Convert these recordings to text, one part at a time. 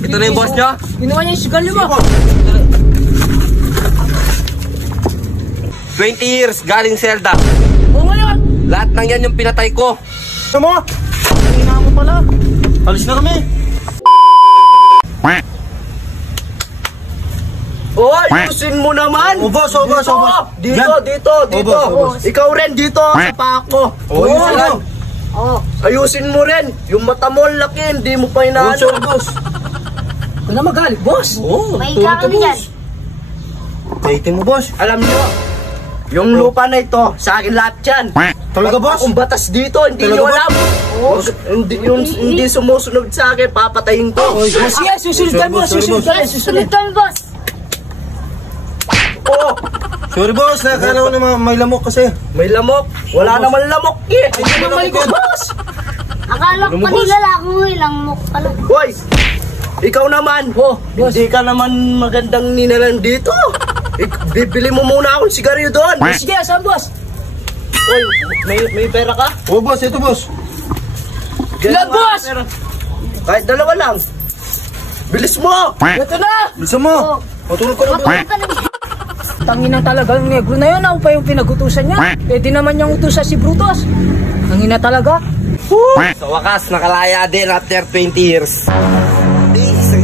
Ito na yung boss nyo? Ginawa niya yung sigalyo mo. 20 years, galing Zelda. Oo ngayon. Lahat ng yan yung pinatay ko. Gusto mo? Hina mo pala. Alis na kami. Oh, ayusin mo naman. Boss. Dito. Boss. Ikaw rin dito sa pako. Ayusin mo. Ayusin mo rin. Yung mata mo laki, hindi mo pa inaano. Boss. Huwag na magalit, boss. May kami dyan. Kaitin mo, boss. Alam nyo, yung lupa na ito, sa akin lahat yan. Talaga, boss? Kung batas dito, hindi Talaga, nyo alam. Hindi sumusunod sa akin, papatayin ko. Sige, susunod kami, boss. Susunod kami, boss. Oh, Sorry, boss. Nakakala ko na may lamok kasi. may lamok. Wala naman lamok eh. Hindi naman malikot, boss. Akala ko panigala ako ilang mukha pala. Hoy, ikaw naman. Hindi ka naman magandang ninalan dito. Bibili mo muna akong sigarilyo doon. Sige, saan, boss? Hoy, may pera ka? Oo, boss. Ito, boss. Ilan, boss? Kahit dalawa lang. Bilis mo! Ito na! Bisa mo. Matulog ka na, boss. Tangina talaga yung negro na yun. Ako pa yung pinagutusan niya. Pwede naman niyang utusan si Brutus. Tangina talaga. Sa wakas, nakalaya din after 20 years.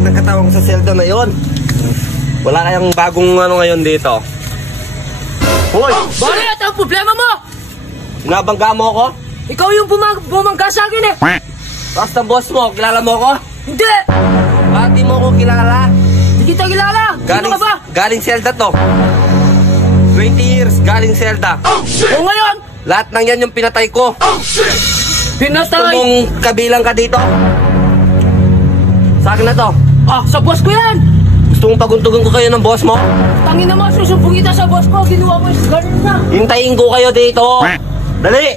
Nagkatawang sa Zelda na yon. Wala kayang bagong ano ngayon dito. Hoy! Bakit? Ang problema mo? Binabangga mo ako? Ikaw yung bumangga sa akin eh. Tapos ng boss mo, kilala mo ako? Hindi! Bakit di mo ako kilala? Hindi kita kilala. Sino ka ba? Galing Zelda to. 20 years, galing Zelda. O ngayon? Lahat ng yan yung pinatay ko. Pinatay. Kung kabilang ka dito. Sa akin na to. Ah, sa boss ko yan. Gusto mong paguntugan ko kayo ng boss mo? Tangina mo, susumpong kita sa boss ko. Ginawa mo yung sigarilyo niya. Hintayin ko kayo dito. Dali!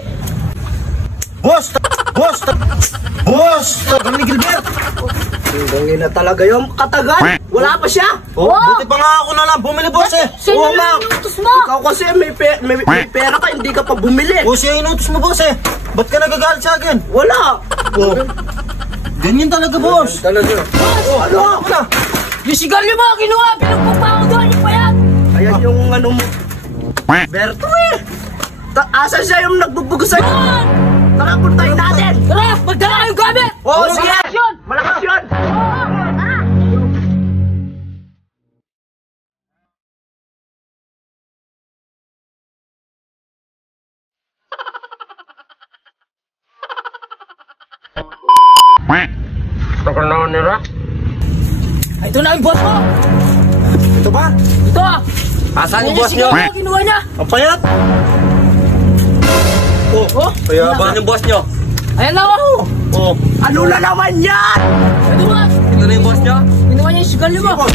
Boss! Tagal ni Gilbert. Hanggang na talaga yung katagal. Wala pa siya. Buti pa nga ako na lang bumili, boss eh. Oo nga. Utos mo. Ikaw kasi may pera ka, hindi ka pa bumili. O siya inutos mo, boss eh. Ba't ka nagagalit sa akin? Wala. Ganyan talaga, boss. Talaga. Ano ako na? Yung sigarilyo mo, ginawa. Pinagpagpa ko doon. Yung payat. Ayan yung ano mo. Berto eh. Asa siya yung nagbubugusan? Tara, puntahin natin. Tara, magdala yung gamit. Oo, sige. Malakas yun. Takal naman nila. Ito na yung boss mo. Ito ba? Ito. Asan yung boss nyo? Sigarilyo ginawa niya. Ang payat. Kaya ba yung boss nyo? Ayan na ako. Ano na naman yan? Ito, boss. Ito na yung boss nyo? Ginawa niya yung sigarilyo mo.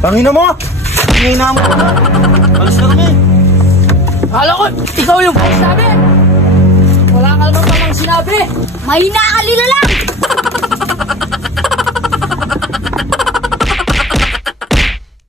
Tangina mo. Hina mo pala. Alis na kami. Akala ko, ikaw yung boss namin. Wala ka naman palang sinabi. Mahina ka lang.